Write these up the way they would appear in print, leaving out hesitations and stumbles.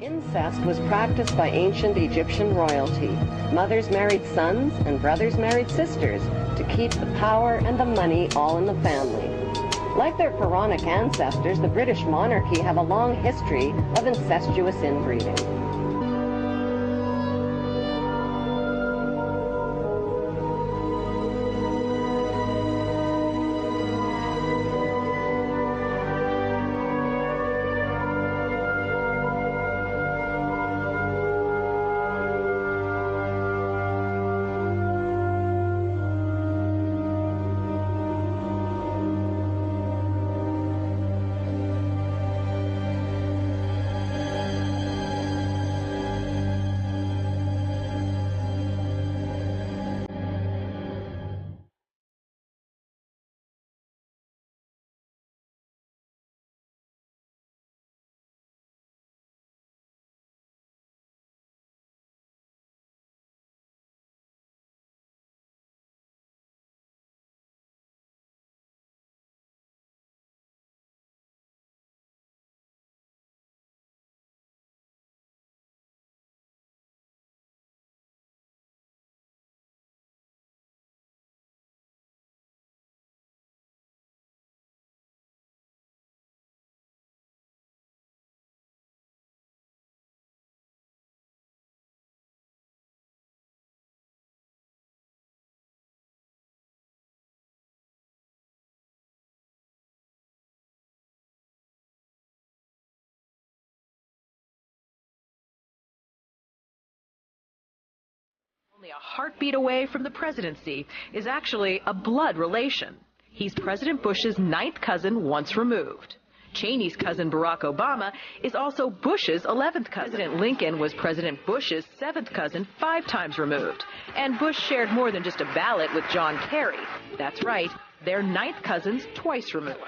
Incest was practiced by ancient Egyptian royalty. Mothers married sons and brothers married sisters to keep the power and the money all in the family. Like their pharaonic ancestors, the British monarchy have a long history of incestuous inbreeding. only a heartbeat away from the presidency, is actually a blood relation. He's President Bush's 9th cousin once removed. Cheney's cousin Barack Obama is also Bush's 11th cousin. President Lincoln was President Bush's 7th cousin 5 times removed. And Bush shared more than just a ballot with John Kerry. That's right, they're 9th cousins twice removed.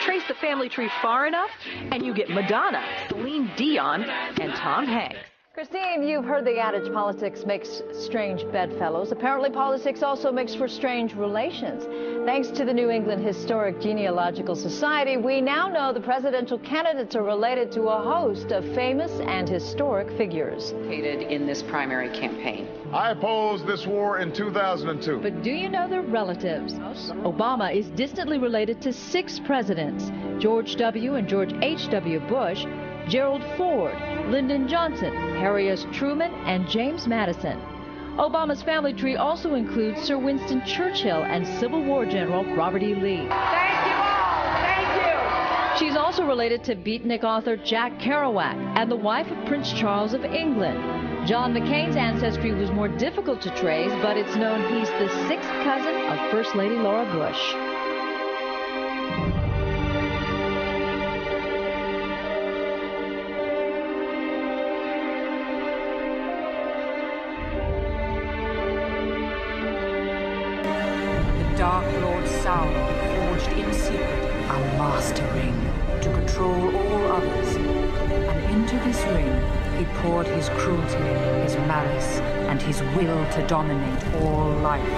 Trace the family tree far enough, and you get Madonna, Celine Dion, and Tom Hanks. Christine, you've heard the adage politics makes strange bedfellows. Apparently politics also makes for strange relations. Thanks to the New England Historic Genealogical Society, we now know the presidential candidates are related to a host of famous and historic figures. In this primary campaign. I opposed this war in 2002. But do you know their relatives? Obama is distantly related to 6 presidents: George W. and George H.W. Bush, Gerald Ford, Lyndon Johnson, Harry S. Truman, and James Madison. Obama's family tree also includes Sir Winston Churchill and Civil War General Robert E. Lee. Thank you all. Thank you. She's also related to beatnik author Jack Kerouac and the wife of Prince Charles of England. John McCain's ancestry was more difficult to trace, but it's known he's the 6th cousin of First Lady Laura Bush. Dark Lord Sauron forged in secret a master ring to control all others, and into this ring he poured his cruelty, his malice, and his will to dominate all life.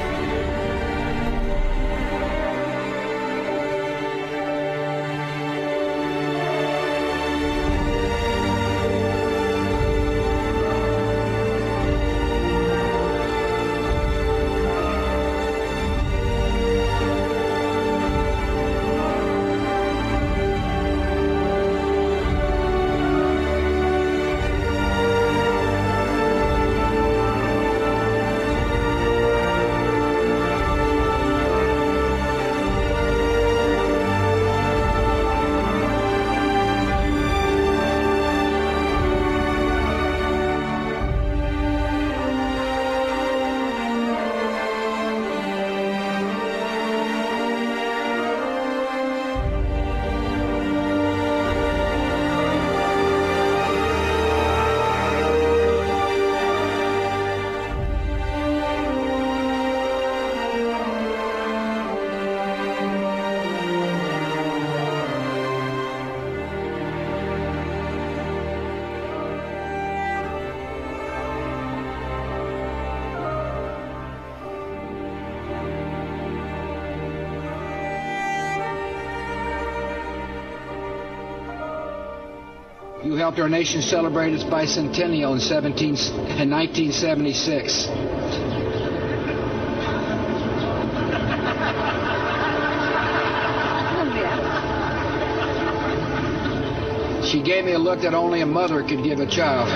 You helped our nation celebrate its bicentennial in 1976. She gave me a look that only a mother could give a child.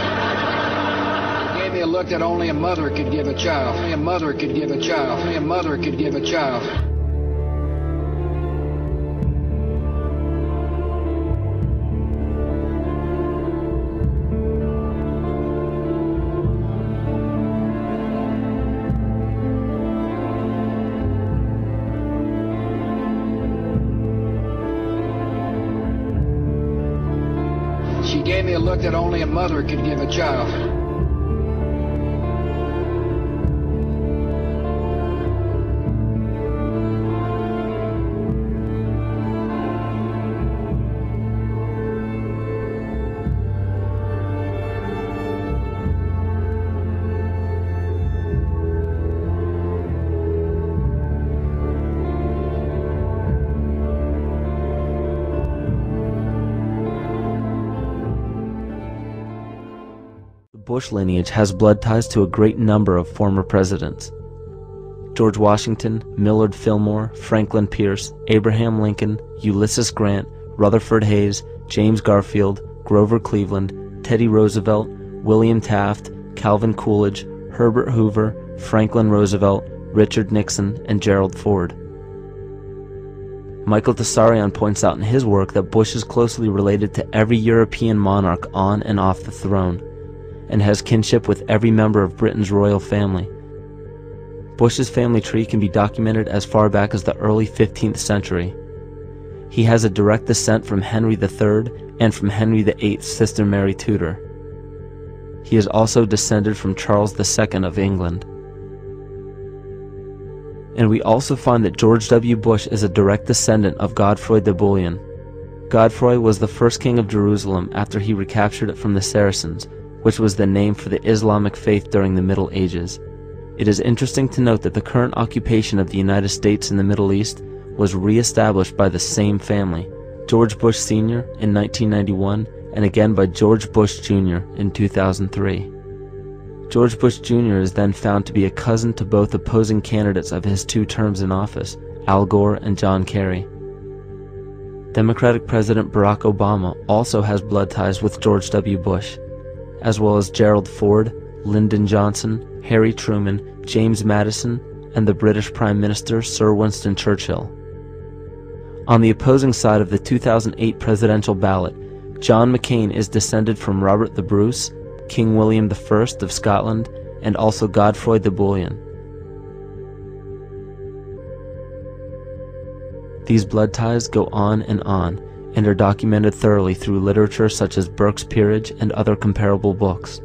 She gave me a look that only a mother could give a child. Only a mother could give a child. Only a mother could give a child. She gave me a look that only a mother could give a child. Bush lineage has blood ties to a great number of former presidents. George Washington, Millard Fillmore, Franklin Pierce, Abraham Lincoln, Ulysses Grant, Rutherford Hayes, James Garfield, Grover Cleveland, Teddy Roosevelt, William Taft, Calvin Coolidge, Herbert Hoover, Franklin Roosevelt, Richard Nixon, and Gerald Ford. Michael Tessarion points out in his work that Bush is closely related to every European monarch on and off the throne, and has kinship with every member of Britain's royal family. Bush's family tree can be documented as far back as the early 15th century. He has a direct descent from Henry III and from Henry VIII's sister Mary Tudor. He is also descended from Charles II of England. And we also find that George W. Bush is a direct descendant of Godfrey the Bullion. Godfrey was the first king of Jerusalem after he recaptured it from the Saracens, which was the name for the Islamic faith during the Middle Ages. It is interesting to note that the current occupation of the United States in the Middle East was re-established by the same family, George Bush Sr. in 1991, and again by George Bush Jr. in 2003. George Bush Jr. is then found to be a cousin to both opposing candidates of his 2 terms in office, Al Gore and John Kerry. Democratic President Barack Obama also has blood ties with George W. Bush, as well as Gerald Ford, Lyndon Johnson, Harry Truman, James Madison, and the British Prime Minister Sir Winston Churchill. On the opposing side of the 2008 presidential ballot, John McCain is descended from Robert the Bruce, King William I of Scotland, and also Godfrey the Bullion. These blood ties go on and are documented thoroughly through literature such as Burke's Peerage and other comparable books.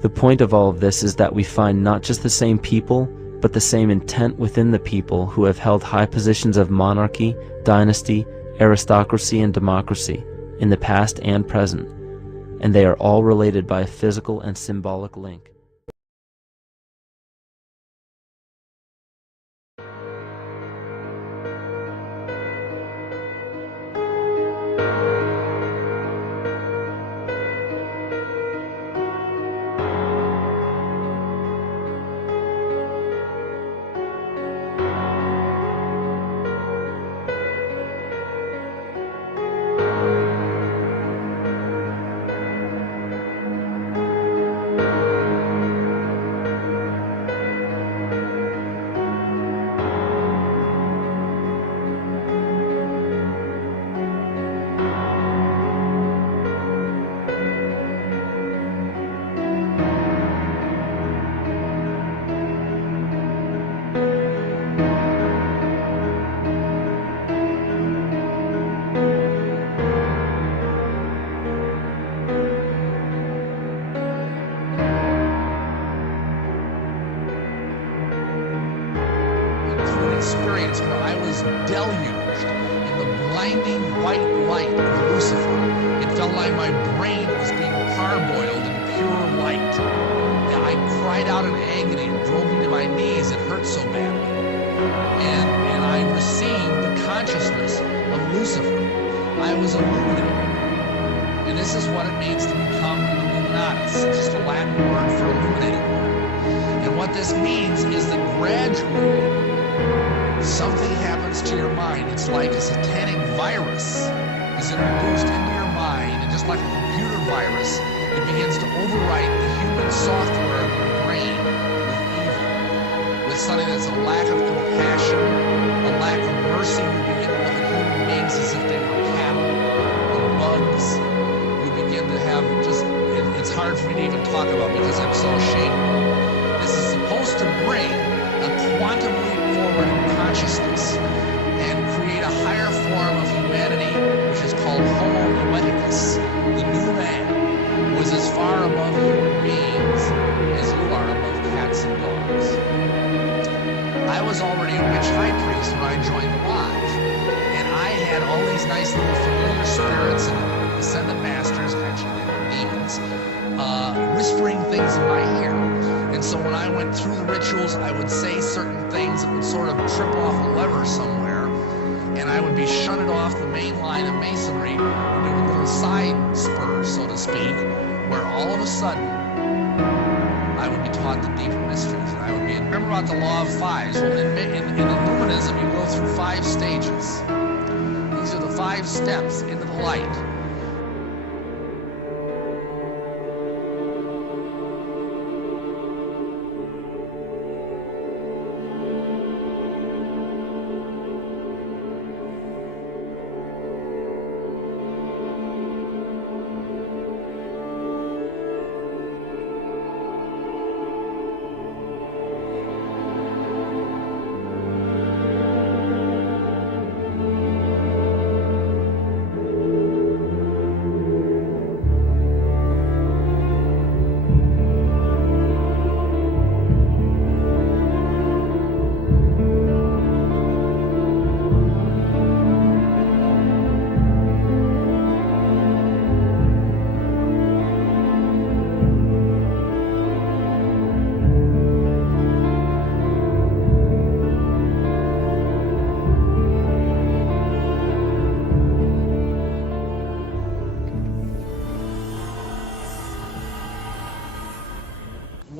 The point of all of this is that we find not just the same people, but the same intent within the people who have held high positions of monarchy, dynasty, aristocracy, and democracy in the past and present, and they are all related by a physical and symbolic link. Experience where I was deluged in the blinding white light of Lucifer. It felt like my brain was being parboiled in pure light. I cried out in agony and drove me to my knees. It hurt so badly. And I received the consciousness of Lucifer. I was illuminated. And this is what it means to become an illuminatus. It's just a Latin word for illuminated one. And what this means is that gradually something happens to your mind. It's like a satanic virus is introduced into your mind, and just like a computer virus, it begins to overwrite the human software of your brain with evil, with something that's a lack of compassion, a lack of mercy. You begin to look at human beings as if they were cattle or bugs. You begin to have just, it's hard for me to even talk about because I'm so ashamed. This is supposed to bring a quantum leap forward in consciousness and create a higher form of humanity, which is called Homo Noeticus. The new man was as far above human beings as you are above cats and dogs. I was already a witch high priest when I joined the lodge, and I had all these nice little familiar spirits and ascended masters, actually they were demons, whispering things in my ear. And so when I went through the rituals, I would say certain things that would sort of trip off a lever somewhere, and I would be shunted off the main line of masonry into a little side spur, so to speak, where all of a sudden I would be taught the deeper mysteries. And I would be, remember about the law of fives? Well, in Illuminism, you go through 5 stages. These are the 5 steps into the light.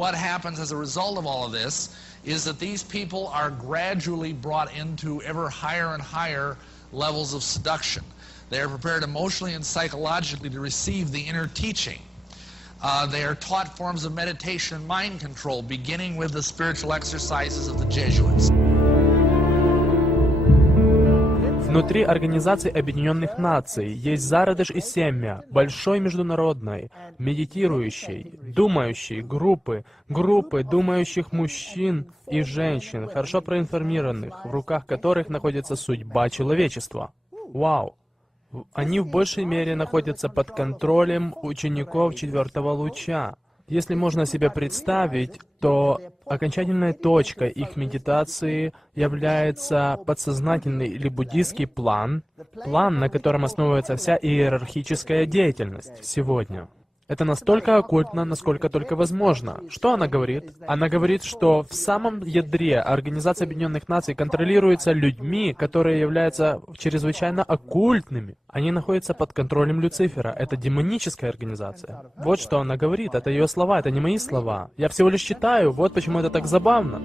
what happens as a result of all of this is that these people are gradually brought into ever higher and higher levels of seduction. They are prepared emotionally and psychologically to receive the inner teaching. They are taught forms of meditation and mind control, beginning with the spiritual exercises of the Jesuits. Внутри Организации Объединенных Наций есть зародыш и семя большой международной, медитирующей, думающей группы думающих мужчин и женщин, хорошо проинформированных, в руках которых находится судьба человечества. Вау! Они в большей мере находятся под контролем учеников четвертого луча. Если можно себе представить, то окончательной точкой их медитации является подсознательный или буддийский план, на котором основывается вся иерархическая деятельность сегодня. Это настолько оккультно, насколько только возможно. Что она говорит? Она говорит, что в самом ядре Организации Объединенных Наций контролируется людьми, которые являются чрезвычайно оккультными. Они находятся под контролем Люцифера. Это демоническая организация. Вот что она говорит. Это ее слова, это не мои слова. Я всего лишь читаю, вот почему это так забавно.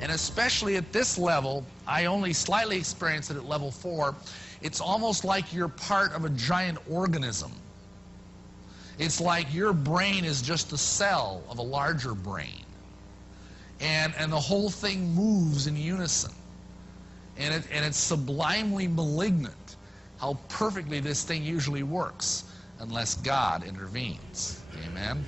And especially at this level, I only slightly experienced it at level 4, it's almost like you're part of a giant organism. It's like your brain is just a cell of a larger brain. And the whole thing moves in unison. And it's sublimely malignant how perfectly this thing usually works, unless God intervenes. Amen?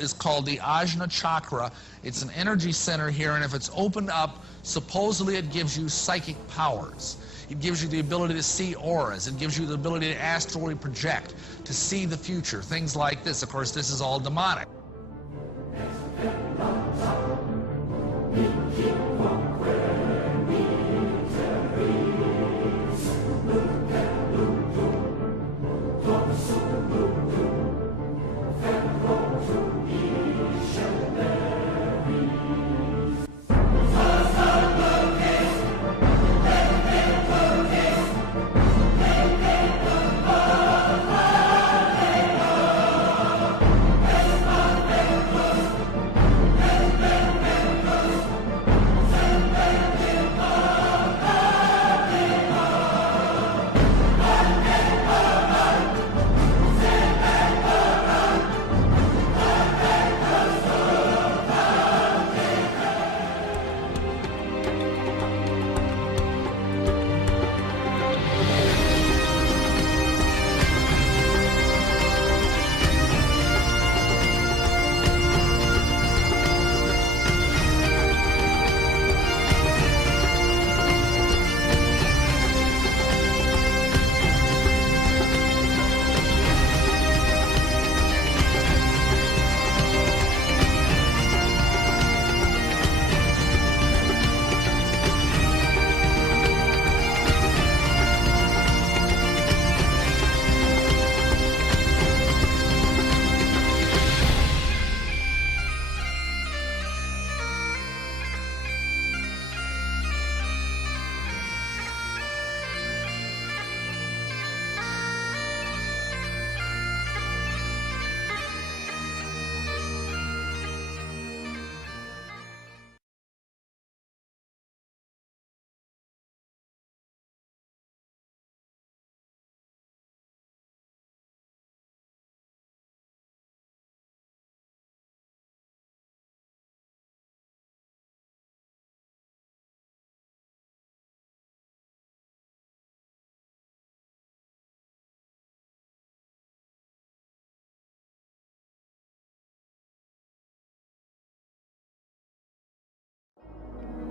Is called the Ajna Chakra. It's an energy center here, and if it's opened up, supposedly it gives you psychic powers. It gives you the ability to see auras. It gives you the ability to astrally project, to see the future, things like this. Of course, this is all demonic.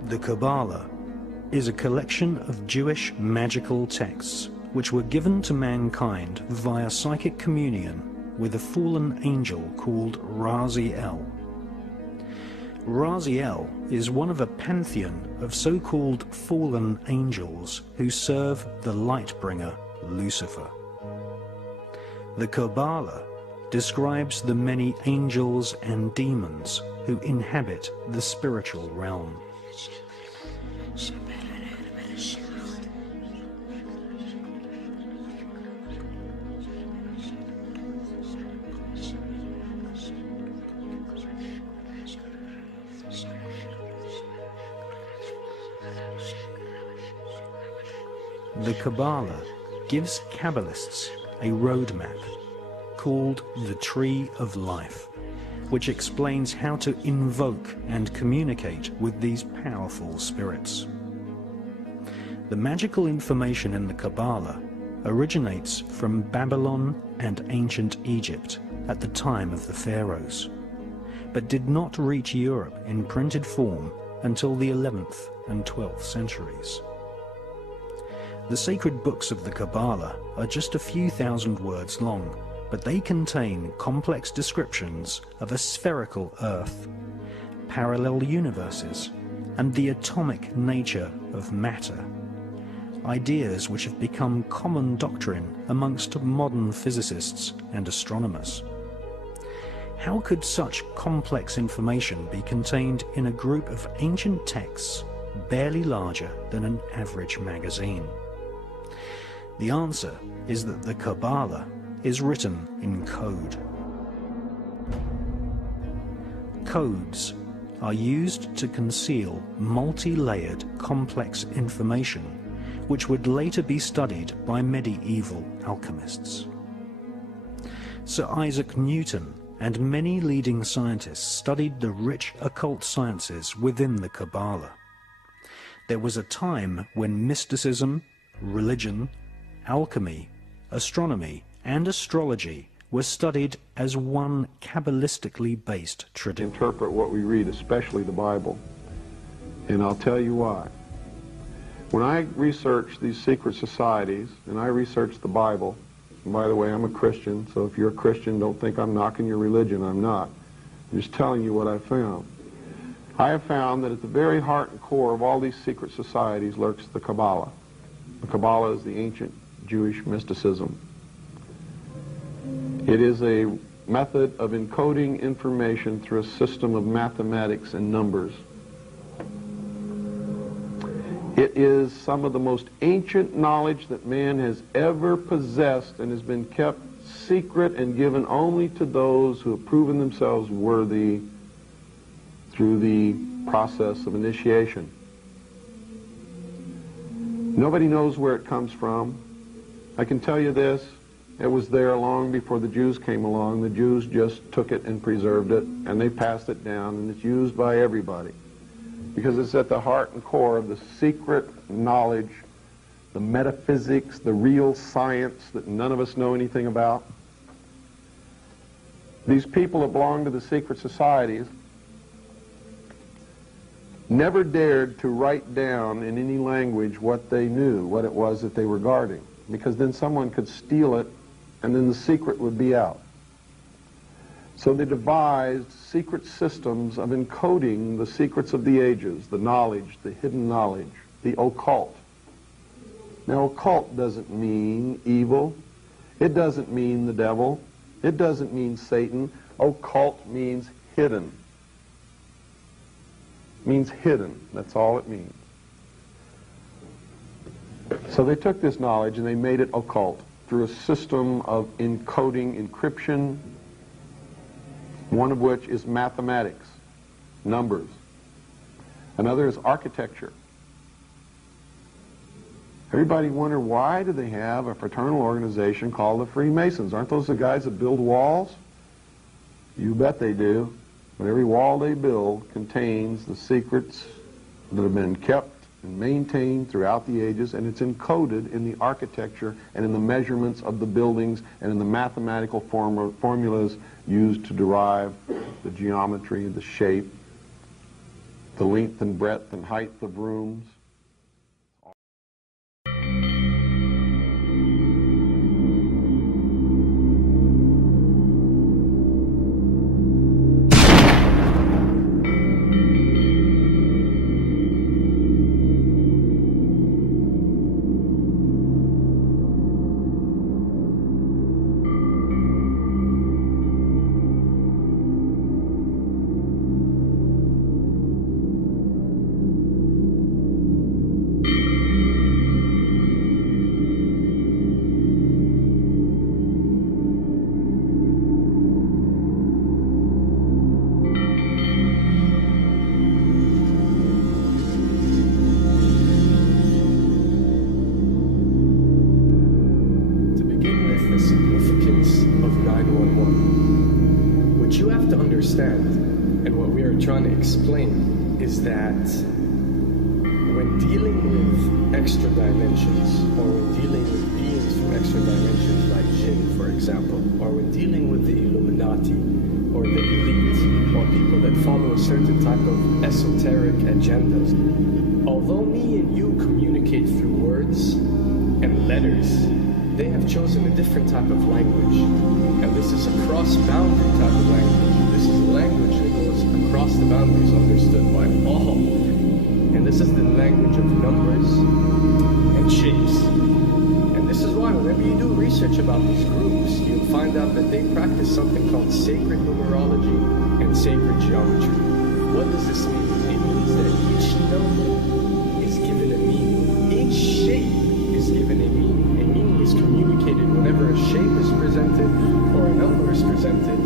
The Kabbalah is a collection of Jewish magical texts which were given to mankind via psychic communion with a fallen angel called Raziel. Raziel is one of a pantheon of so-called fallen angels who serve the light-bringer Lucifer. The Kabbalah describes the many angels and demons who inhabit the spiritual realm. The Kabbalah gives Kabbalists a roadmap called the Tree of Life, which explains how to invoke and communicate with these powerful spirits. The magical information in the Kabbalah originates from Babylon and ancient Egypt at the time of the pharaohs, but did not reach Europe in printed form until the 11th and 12th centuries. The sacred books of the Kabbalah are just a few thousand words long, but they contain complex descriptions of a spherical Earth, parallel universes, and the atomic nature of matter, ideas which have become common doctrine amongst modern physicists and astronomers. How could such complex information be contained in a group of ancient texts barely larger than an average magazine? The answer is that the Kabbalah is written in code. Codes are used to conceal multi-layered complex information which would later be studied by medieval alchemists. Sir Isaac Newton and many leading scientists studied the rich occult sciences within the Kabbalah. There was a time when mysticism, religion, alchemy, astronomy, and astrology were studied as one Kabbalistically based tradition. Interpret what we read, especially the Bible, and I'll tell you why. When I research these secret societies, and I research the Bible, and by the way, I'm a Christian, so if you're a Christian, don't think I'm knocking your religion. I'm not. I'm just telling you what I found. I have found that at the very heart and core of all these secret societies lurks the Kabbalah. The Kabbalah is the ancient Jewish mysticism. It is a method of encoding information through a system of mathematics and numbers. It is some of the most ancient knowledge that man has ever possessed and has been kept secret and given only to those who have proven themselves worthy through the process of initiation. Nobody knows where it comes from. I can tell you this, it was there long before the Jews came along. The Jews just took it and preserved it, and they passed it down, and it's used by everybody. Because it's at the heart and core of the secret knowledge, the metaphysics, the real science that none of us know anything about. These people that belong to the secret societies never dared to write down in any language what they knew, what it was that they were guarding, because then someone could steal it and then the secret would be out. So they devised secret systems of encoding the secrets of the ages, the knowledge, the hidden knowledge, the occult. Now, occult doesn't mean evil. It doesn't mean the devil. It doesn't mean Satan. Occult means hidden. It means hidden. That's all it means. So they took this knowledge and they made it occult through a system of encoding, encryption, one of which is mathematics, numbers. Another is architecture. Everybody wonder, why do they have a fraternal organization called the Freemasons? Aren't those the guys that build walls? You bet they do. But every wall they build contains the secrets that have been kept and maintained throughout the ages, and it's encoded in the architecture and in the measurements of the buildings and in the mathematical formulas used to derive the geometry, the shape, the length and breadth and height of rooms. And what we are trying to explain is that when dealing with extra dimensions, or when dealing with beings from extra dimensions like Jinn, for example, or when dealing with the Illuminati, or the elite, or people that follow a certain type of esoteric agendas, although me and you communicate through words and letters, they have chosen a different type of language. And this is a cross-boundary type of language. This is a language that goes across the boundaries, understood by all. And this is the language of numbers and shapes. And this is why whenever you do research about these groups, you'll find out that they practice something called sacred numerology and sacred geometry. What does this mean? It means that each number is given a meaning. Each shape is given a meaning. A meaning is communicated whenever a shape is presented or a number is presented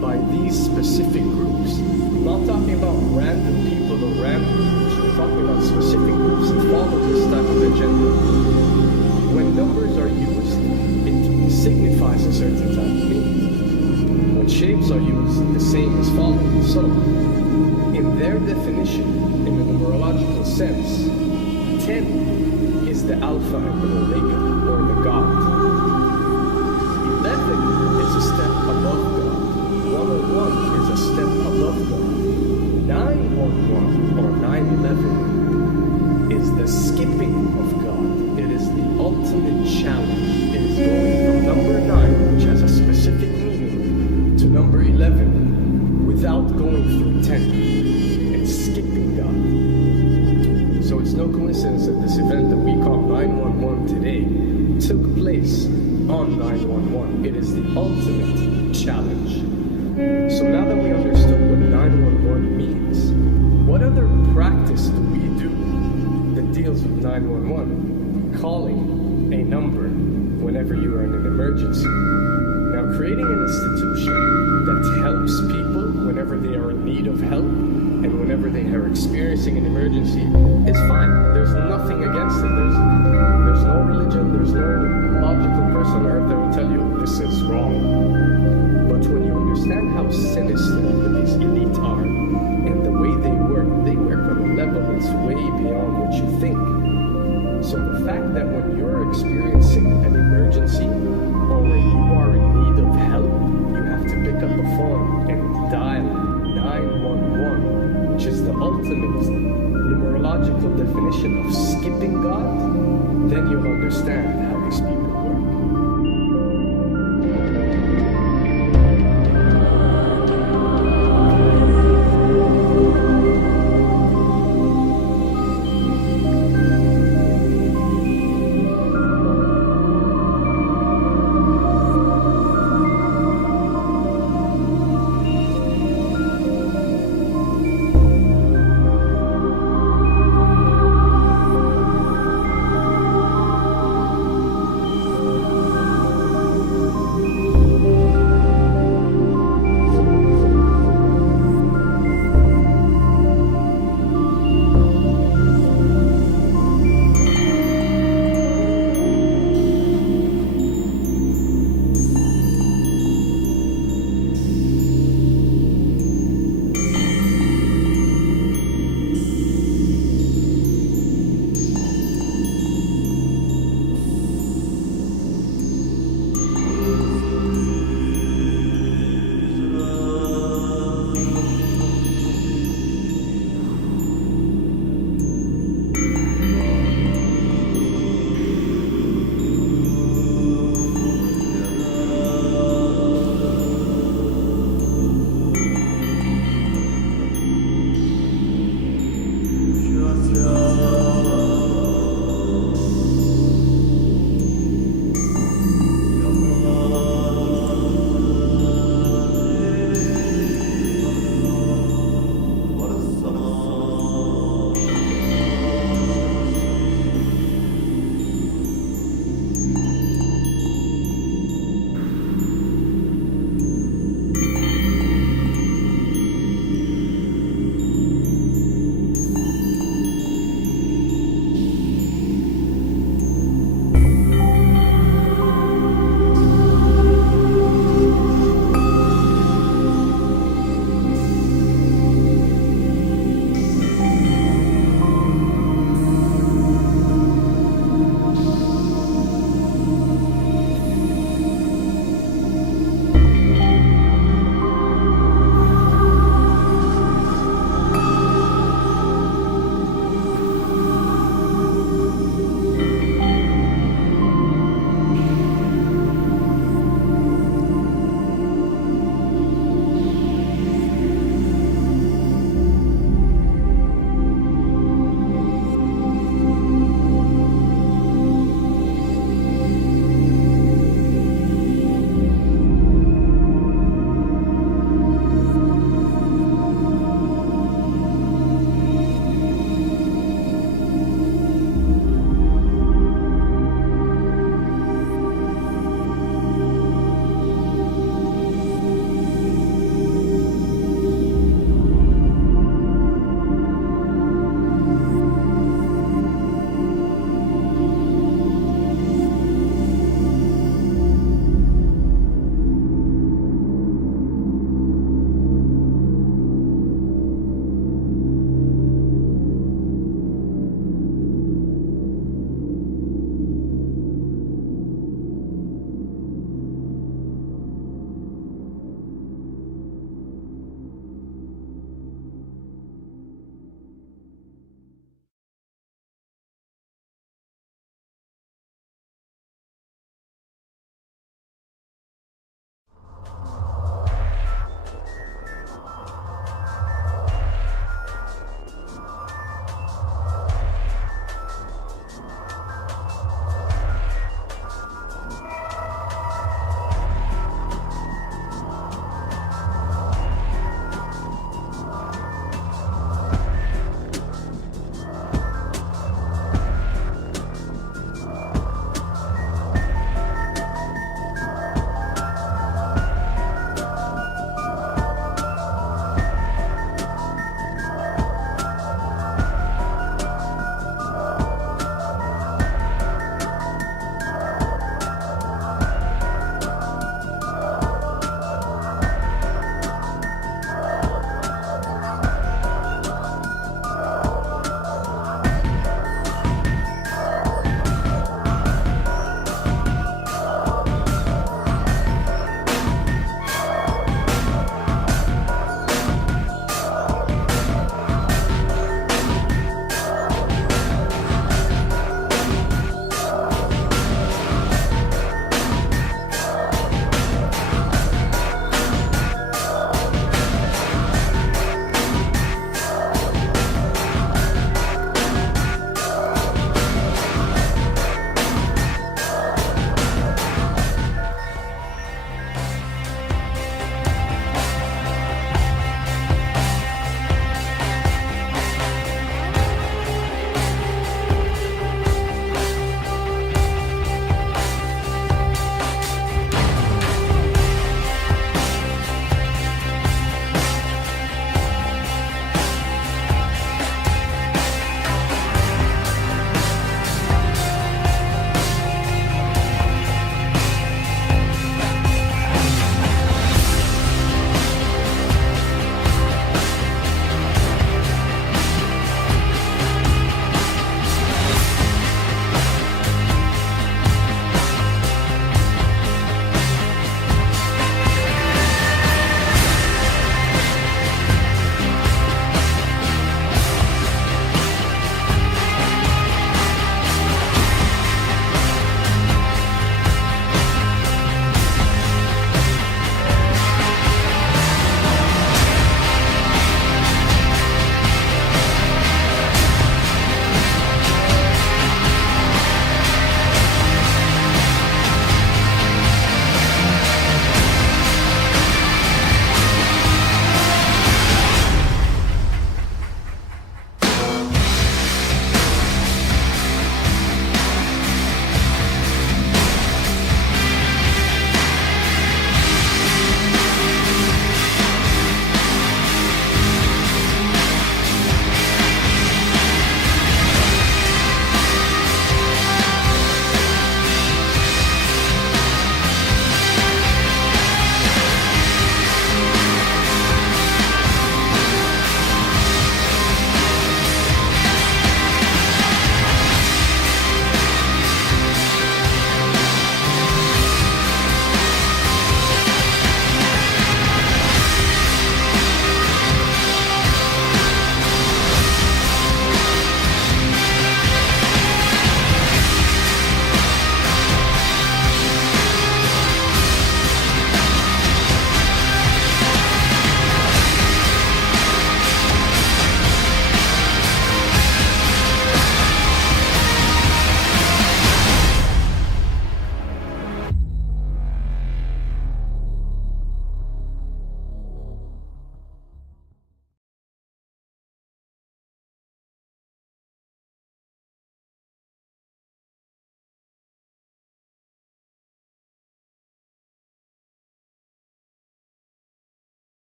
by these specific groups. I'm not talking about random people or random groups. We're talking about specific groups that follow this type of agenda. When numbers are used, it signifies a certain type of meaning. When shapes are used, the same is followed. So, in their definition, in a numerological sense, 10 is the Alpha and the Omega, or the God. 11 is a step above God. 101 is a step above God. 911 or 911 is the skipping of God. It is the ultimate challenge. It is going from number 9, which has a specific meaning, to number 11 without going through 10. It's skipping God. So it's no coincidence that this event that we call 911 today took place on 911. It is the ultimate challenge. So now that we understood what 911 means, what other practice do we do that deals with 911? Calling a number whenever you are in an emergency. Now, creating an institution that helps people whenever they are in need of help and whenever they are experiencing an emergency is fine. There's nothing against it. There's no religion, there's no logical person on earth that will tell you this is wrong. But when you understand how sinister these elite are and the way they work on a level that's way beyond what you think. So the fact that when you're experiencing an emergency or when you are in need of help, you have to pick up the phone and dial 911, which is the ultimate numerological definition of skipping God, then you'll understand how these people work.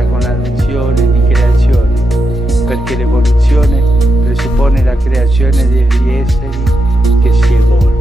basta con la nozione di creazione, perché l'evoluzione presuppone la creazione degli esseri che si evolvono.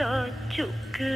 tajuk ke